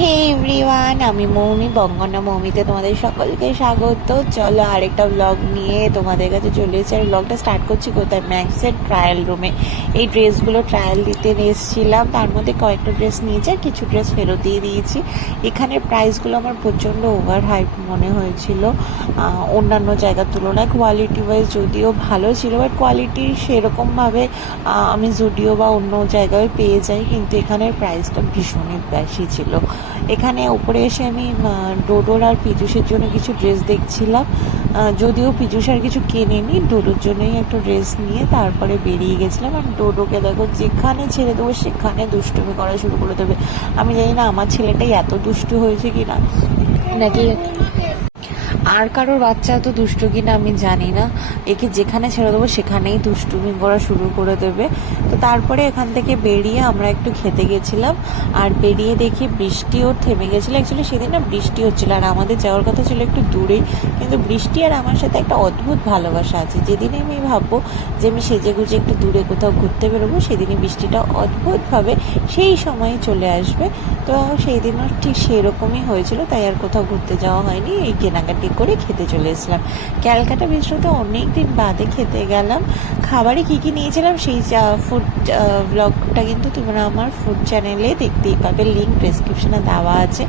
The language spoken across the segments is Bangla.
হে এভরিওয়ান, আমি মৌমি, বঙ্গনা মৌমিতে তোমাদের সকলকে স্বাগত। চলো আরেকটা ব্লগ নিয়ে তোমাদের কাছে চলে এসেছি। আর ব্লগটা স্টার্ট করছি কোথায়? ম্যাক্সের ট্রায়াল রুমে। এই ড্রেসগুলো ট্রায়াল দিতে এসেছিলাম, তার মধ্যে কয়েকটা ড্রেস নিয়েছি আর কিছু ড্রেস ফেরত দিয়ে দিয়েছি। এখানের প্রাইসগুলো আমার প্রচণ্ড ওভার হাইপ মনে হয়েছিল অন্যান্য জায়গার তুলনায়। কোয়ালিটি ওয়াইজ যদিও ভালো ছিল, বাট কোয়ালিটি সেরকমভাবে আমি জুডিও বা অন্য জায়গায় পেয়ে যাই, কিন্তু এখানের প্রাইসটা ভীষণই বেশি ছিল। এখানে উপরে এসে আমি ডোডোর আর পিজুসের জন্য কিছু ড্রেস দেখছিলাম, যদিও পিজুস আর কিছু কেনেনি, ডোডোর জন্যই একটা ড্রেস নিয়ে তারপরে বেরিয়ে গেছিলাম। আর ডোডোকে দেখো, যেখানে ছেড়ে দেবো সেখানে দুষ্টুমি করা শুরু করে দেবে। আমি জানি না আমার ছেলেটাই এত দুষ্টু হয়েছে কি না, নাকি আর কারোর বাচ্চা এত দুষ্টু কিনা আমি জানি না। একে যেখানে ছেড়ে দেবো সেখানেই দুষ্টুমি করা শুরু করে দেবে। তো তারপরে এখান থেকে বেরিয়ে আমরা একটু খেতে গেছিলাম, আর বেরিয়ে দেখি বৃষ্টিও থেমে গেছিলো। অ্যাকচুয়ালি সেদিন না বৃষ্টি হচ্ছিলো, আর আমাদের যাওয়ার কথা ছিল একটু দূরেই, কিন্তু বৃষ্টি আর আমার সাথে একটা অদ্ভুত ভালোবাসা আছে। যেদিনে আমি ভাববো যে আমি সেজে গুজে একটু দূরে কোথাও ঘুরতে বেরোবো, সেদিনই বৃষ্টিটা অদ্ভুতভাবে সেই সময় চলে আসবে। তো সেই দিনও ঠিক সেরকমই হয়েছিল, তাই আর কোথাও ঘুরতে যাওয়া হয়নি, এই কেনাকাটি করে খেতে চলে এসেছিলাম। ক্যালকাটা বিস্ট্রিতে অনেক দিন বাদে খেতে গেলাম। খাবারে কী কী নিয়েছিলাম সেই ফুড ব্লগটা কিন্তু তোমরা আমার ফুড চ্যানেলে দেখতেই পাবে, লিঙ্ক ডেসক্রিপশনে দেওয়া আছে।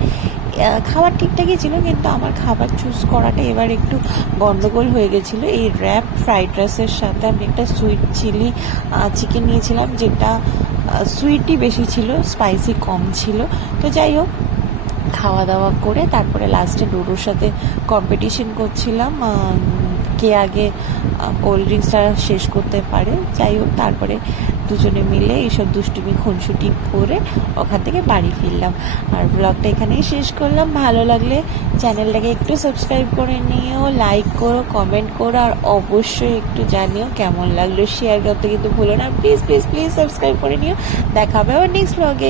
খাবার ঠিকঠাকই ছিল, কিন্তু আমার খাবার চুজ করাটা এবার একটু গন্ডগোল হয়ে গেছিলো। এই র্যাপ ফ্রাইড রাইসের সাথে আমি একটা সুইট চিলি চিকেন নিয়েছিলাম, যেটা সুইটই বেশি ছিল, স্পাইসি কম ছিল। তো যাই হোক, খাওয়া দাওয়া করে তারপরে লাস্টে ডোডোর সাথে কম্পিটিশন করছিলাম কে আগে কোল্ড ড্রিঙ্কসটা শেষ করতে পারে। যাই হোক, তারপরে দুজনে মিলে এইসব দুষ্টুমি খুনসুটি করে ওখান থেকে বাড়ি ফিরলাম। আর ব্লগটা এখানেই শেষ করলাম। ভালো লাগলে চ্যানেলটাকে একটু সাবস্ক্রাইব করে নিও, লাইক করো, কমেন্ট করো, আর অবশ্যই একটু জানিও কেমন লাগলো। শেয়ার করতে কিন্তু ভুলো না, প্লিজ প্লিজ প্লিজ সাবস্ক্রাইব করে নিও। দেখা হবে আবার নেক্সট ব্লগে।